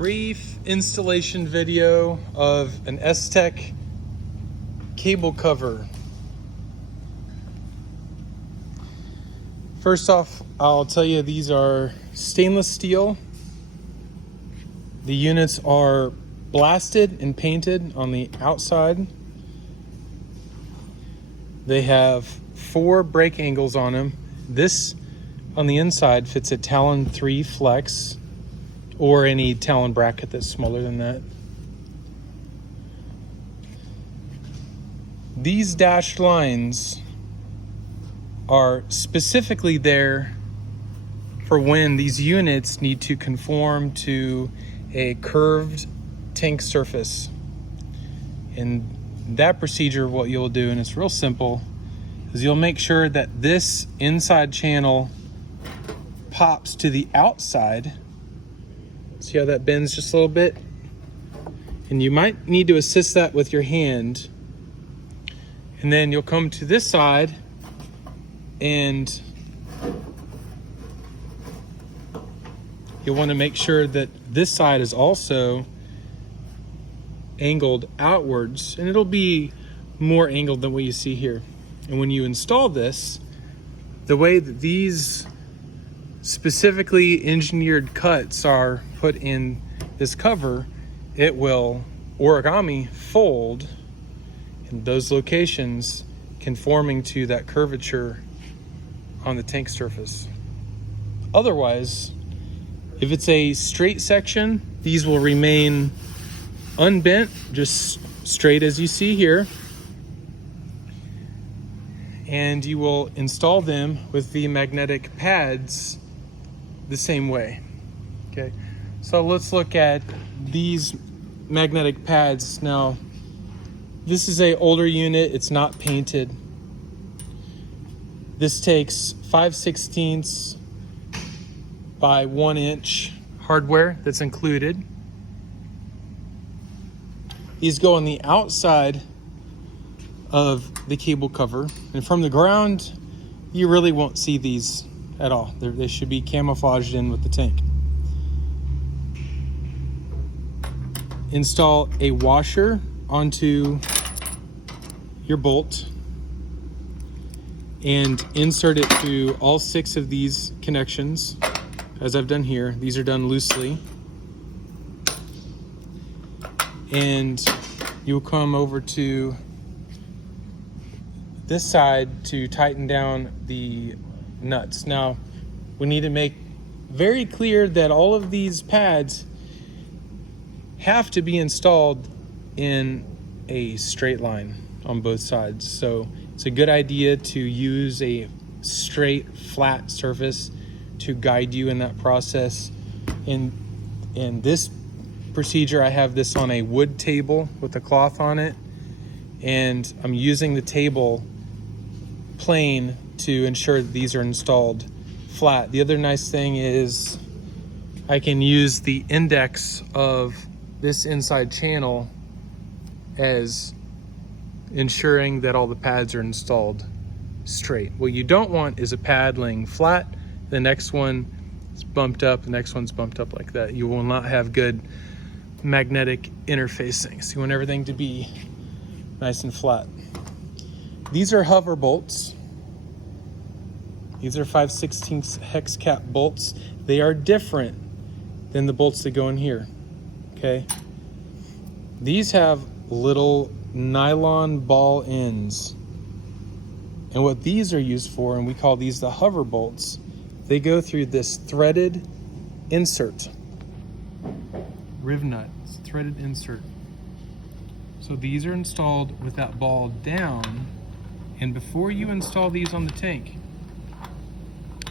brief installation video of an Estech cable cover. First off, I'll tell you these are stainless steel. The units are blasted and painted on the outside. They have 4 break angles on them. This on the inside fits a Talon 3 Flex or any Talon bracket that's smaller than that. These dashed lines are specifically there for when these units need to conform to a curved tank surface. In that procedure, what you'll do, and it's real simple, is you'll make sure that this inside channel pops to the outside. See how that bends just a little bit? And you might need to assist that with your hand. And then you'll come to this side and you'll want to make sure that this side is also angled outwards, and it'll be more angled than what you see here. And when you install this, the way that these specifically engineered cuts are put in this cover, it will origami fold in those locations conforming to that curvature on the tank surface. Otherwise, if it's a straight section, these will remain unbent, just straight as you see here. And you will install them with the magnetic pads the same way. Okay, so let's look at these magnetic pads. Now, this is an older unit, it's not painted. This takes 5/16 by 1 inch hardware that's included. These go on the outside of the cable cover, and from the ground you really won't see these at all. They should be camouflaged in with the tank. Install a washer onto your bolt and insert it through all 6 of these connections, as I've done here. These are done loosely. And you'll come over to this side to tighten down the nuts. Now, we need to make very clear that all of these pads have to be installed in a straight line on both sides. So it's a good idea to use a straight, flat surface to guide you in that process. In this procedure, I have this on a wood table with a cloth on it, and I'm using the table plane to ensure that these are installed flat. The other nice thing is I can use the index of this inside channel as ensuring that all the pads are installed straight. What you don't want is a pad laying flat, the next one is bumped up, the next one's bumped up like that. You will not have good magnetic interfacing. So you want everything to be nice and flat. These are hover bolts. These are 5/16 hex cap bolts. They are different than the bolts that go in here. Okay. These have little nylon ball ends. And what these are used for, and we call these the hover bolts, they go through this threaded insert. Riv nut, it's threaded insert. So these are installed with that ball down, and before you install these on the tank,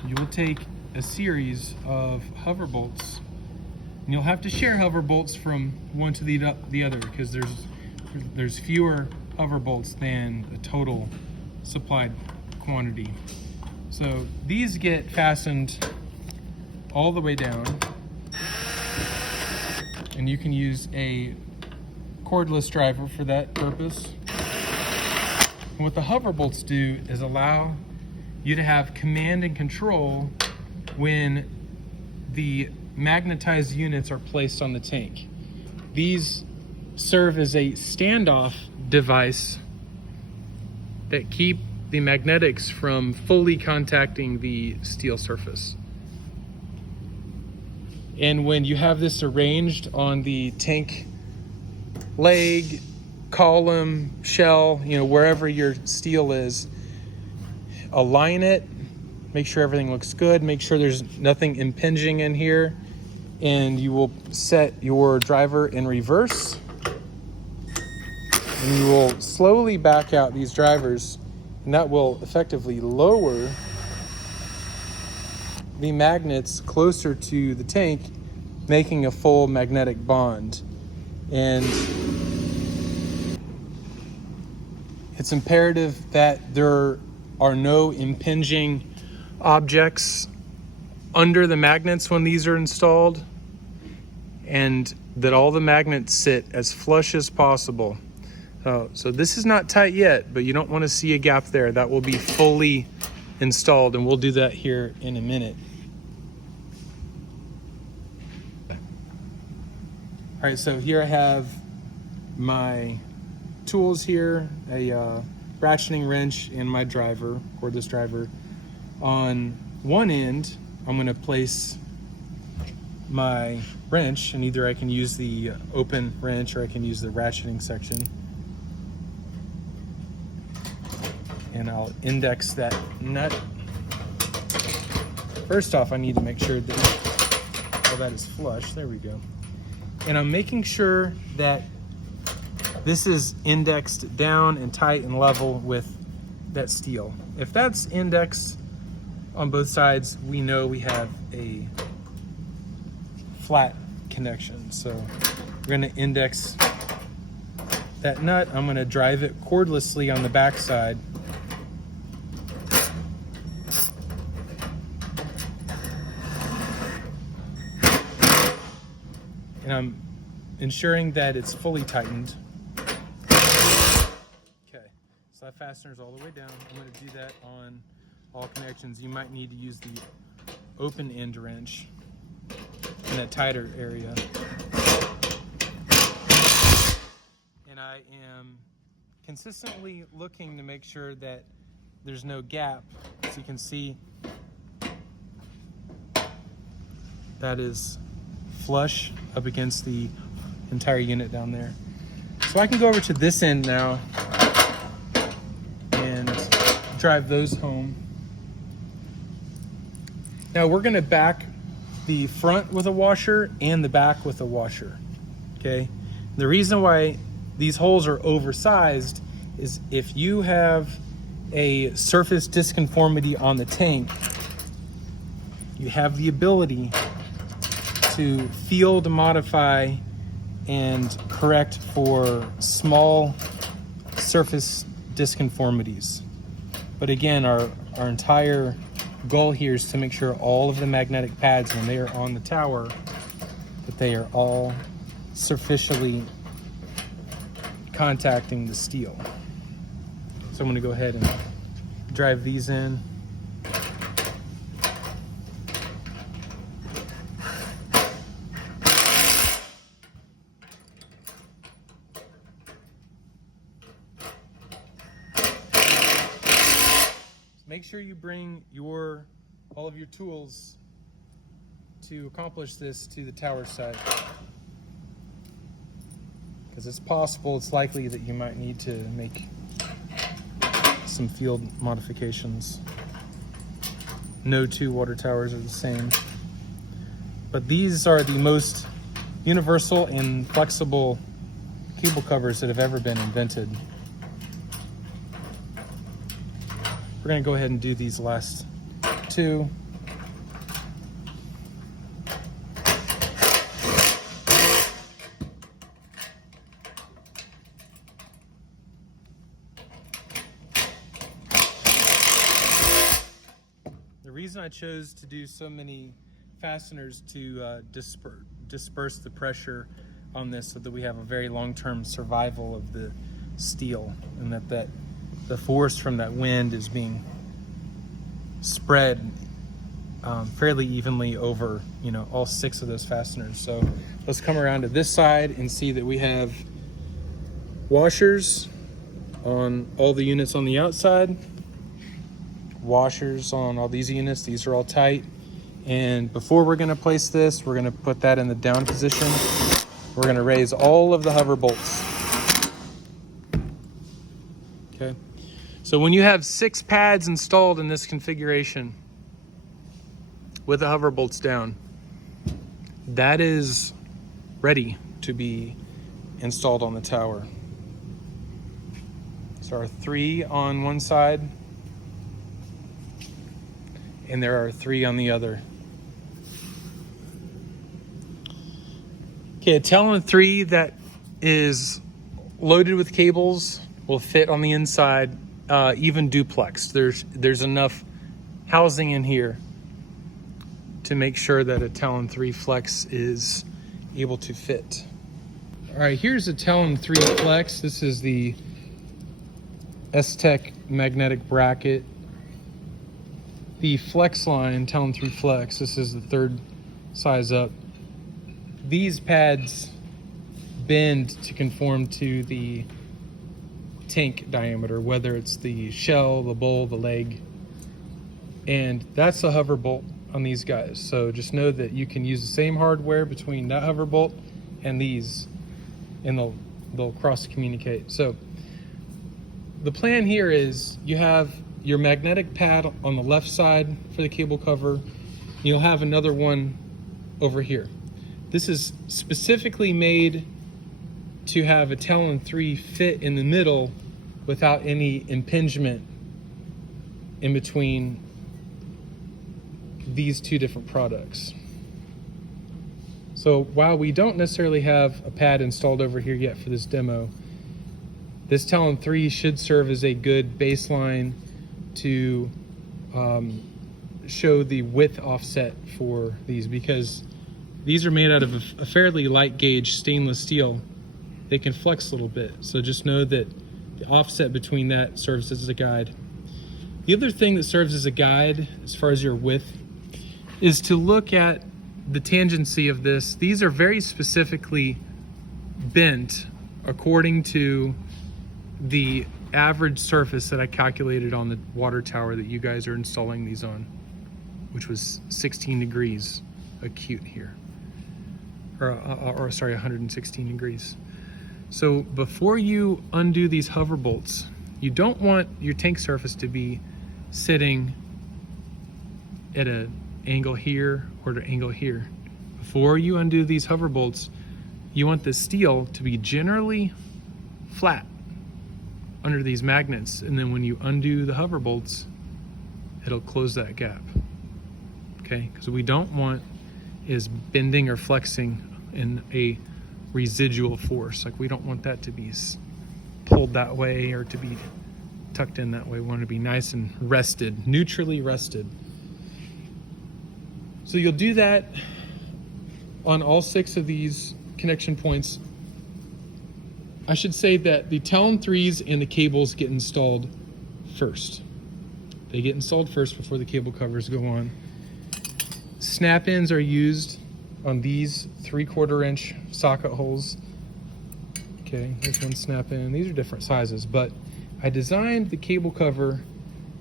you will take a series of hover bolts, and you'll have to share hover bolts from one to the other, because there's fewer hover bolts than the total supplied quantity. So these get fastened all the way down, and you can use a cordless driver for that purpose. And what the hover bolts do is allow you to have command and control when the magnetized units are placed on the tank. These serve as a standoff device that keep the magnetics from fully contacting the steel surface. And when you have this arranged on the tank leg, column, shell, wherever your steel is, align it, make sure everything looks good, make sure there's nothing impinging in here, and you will set your driver in reverse, and you will slowly back out these drivers, and that will effectively lower the magnets closer to the tank, making a full magnetic bond. And it's imperative that there are no impinging objects under the magnets when these are installed, and that all the magnets sit as flush as possible. So this is not tight yet, but you don't want to see a gap there. That will be fully installed, and we'll do that here in a minute. All right, so here I have my tools here, a ratcheting wrench and my driver, cordless driver. On one end, I'm gonna place my wrench, and either I can use the open wrench or I can use the ratcheting section. And I'll index that nut. First off, I need to make sure that all that is flush. There we go. And I'm making sure that this is indexed down and tight and level with that steel. If that's indexed on both sides, we know we have a flat connection. So we're gonna index that nut. I'm gonna drive it cordlessly on the back side. And I'm ensuring that it's fully tightened. Okay, so that fastener's all the way down. I'm going to do that on all connections. You might need to use the open end wrench in that tighter area. And I am consistently looking to make sure that there's no gap. So you can see that is flush up against the entire unit down there. So I can go over to this end now and drive those home. Now we're gonna back the front with a washer and the back with a washer, okay? The reason why these holes are oversized is if you have a surface disconformity on the tank, you have the ability to field modify and correct for small surface disconformities. But again, our entire goal here is to make sure all of the magnetic pads, when they are on the tower, that they are all sufficiently contacting the steel. So I'm gonna go ahead and drive these in. Make sure you bring all of your tools to accomplish this to the tower side, because it's possible, it's likely that you might need to make some field modifications. No two water towers are the same, but these are the most universal and flexible cable covers that have ever been invented. We're gonna go ahead and do these last two. The reason I chose to do so many fasteners to disperse the pressure on this, so that we have a very long-term survival of the steel, and that the force from that wind is being spread fairly evenly over, you know, all 6 of those fasteners. So let's come around to this side and see that we have washers on all the units on the outside, washers on all these units. These are all tight. And before we're going to place this, we're going to put that in the down position. We're going to raise all of the hover bolts. Okay. So when you have 6 pads installed in this configuration with the hover bolts down, that is ready to be installed on the tower. So there are 3 on one side, and there are 3 on the other. Okay, a Talon 3 that is loaded with cables will fit on the inside, even duplex. There's enough housing in here to make sure that a Talon 3 Flex is able to fit. All right, here's a Talon 3 Flex. This is the Estech magnetic bracket. The Flex line, Talon 3 Flex, this is the 3rd size up. These pads bend to conform to the tank diameter, whether it's the shell, the bowl, the leg, and that's the hover bolt on these guys. So just know that you can use the same hardware between that hover bolt and these, and they'll cross communicate. So the plan here is you have your magnetic pad on the left side for the cable cover. You'll have another one over here. This is specifically made to have a Talon 3 fit in the middle without any impingement in between these 2 different products. So while we don't necessarily have a pad installed over here yet for this demo, this Talon 3 should serve as a good baseline to show the width offset for these, because these are made out of a fairly light gauge stainless steel. They can flex a little bit, so just know that the offset between that serves as a guide. The other thing that serves as a guide as far as your width is to look at the tangency of this. These are very specifically bent according to the average surface that I calculated on the water tower that you guys are installing these on, which was 16 degrees acute here, or sorry, 116 degrees. So before you undo these hover bolts, you don't want your tank surface to be sitting at an angle here or an angle here. Before you undo these hover bolts, you want the steel to be generally flat under these magnets, and then when you undo the hover bolts, it'll close that gap. Okay, because what we don't want is bending or flexing in a residual force. Like, we don't want that to be pulled that way or to be tucked in that way. We want it to be nice and rested, neutrally rested. So you'll do that on all 6 of these connection points. I should say that the Talon 3s and the cables get installed first. They get installed first before the cable covers go on. Snap-ins are used on these 3/4 inch socket holes. Okay, here's one snap-in. These are different sizes, but I designed the cable cover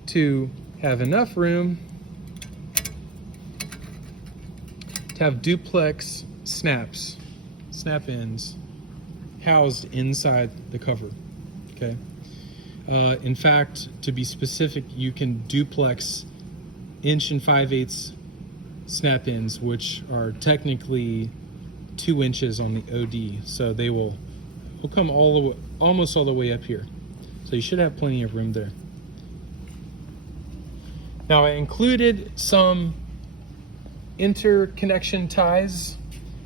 to have enough room to have duplex snap-ins housed inside the cover. Okay. In fact, to be specific, you can duplex 1 5/8 snap-ins, which are technically 2 inches on the OD. So they will come all the way, almost all the way up here. So you should have plenty of room there. Now, I included some interconnection ties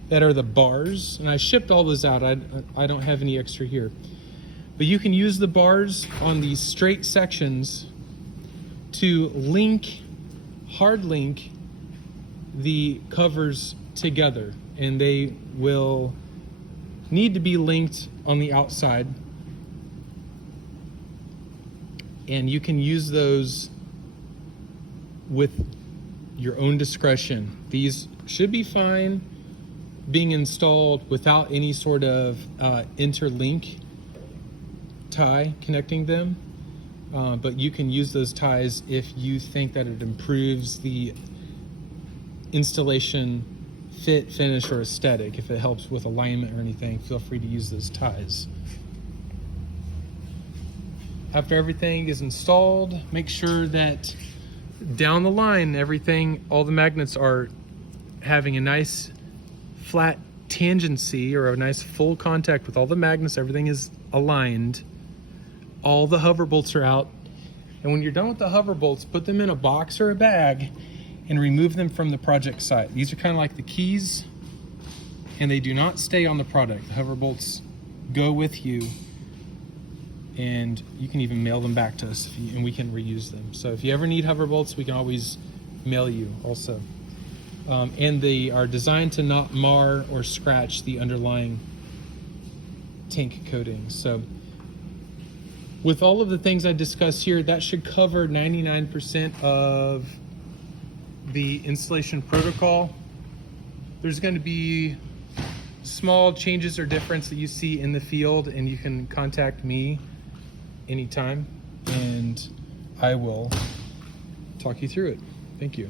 that are the bars, and I shipped all those out. I don't have any extra here. But you can use the bars on these straight sections to hard link the covers together, and they will need to be linked on the outside, and you can use those with your own discretion. These should be fine being installed without any sort of interlink tie connecting them, but you can use those ties if you think that it improves the installation fit, finish, or aesthetic. If it helps with alignment or anything, feel free to use those ties. After everything is installed, make sure that down the line, all the magnets are having a nice flat tangency, or a nice full contact with all the magnets. Everything is aligned. All the hover bolts are out. And when you're done with the hover bolts, put them in a box or a bag and remove them from the project site. These are kind of like the keys, and they do not stay on the product. The hover bolts go with you, and you can even mail them back to us and we can reuse them. So if you ever need hover bolts, we can always mail you also. And they are designed to not mar or scratch the underlying tank coating. So with all of the things I discussed here, that should cover 99% of the installation protocol. There's going to be small changes or difference that you see in the field, and you can contact me anytime and I will talk you through it. Thank you.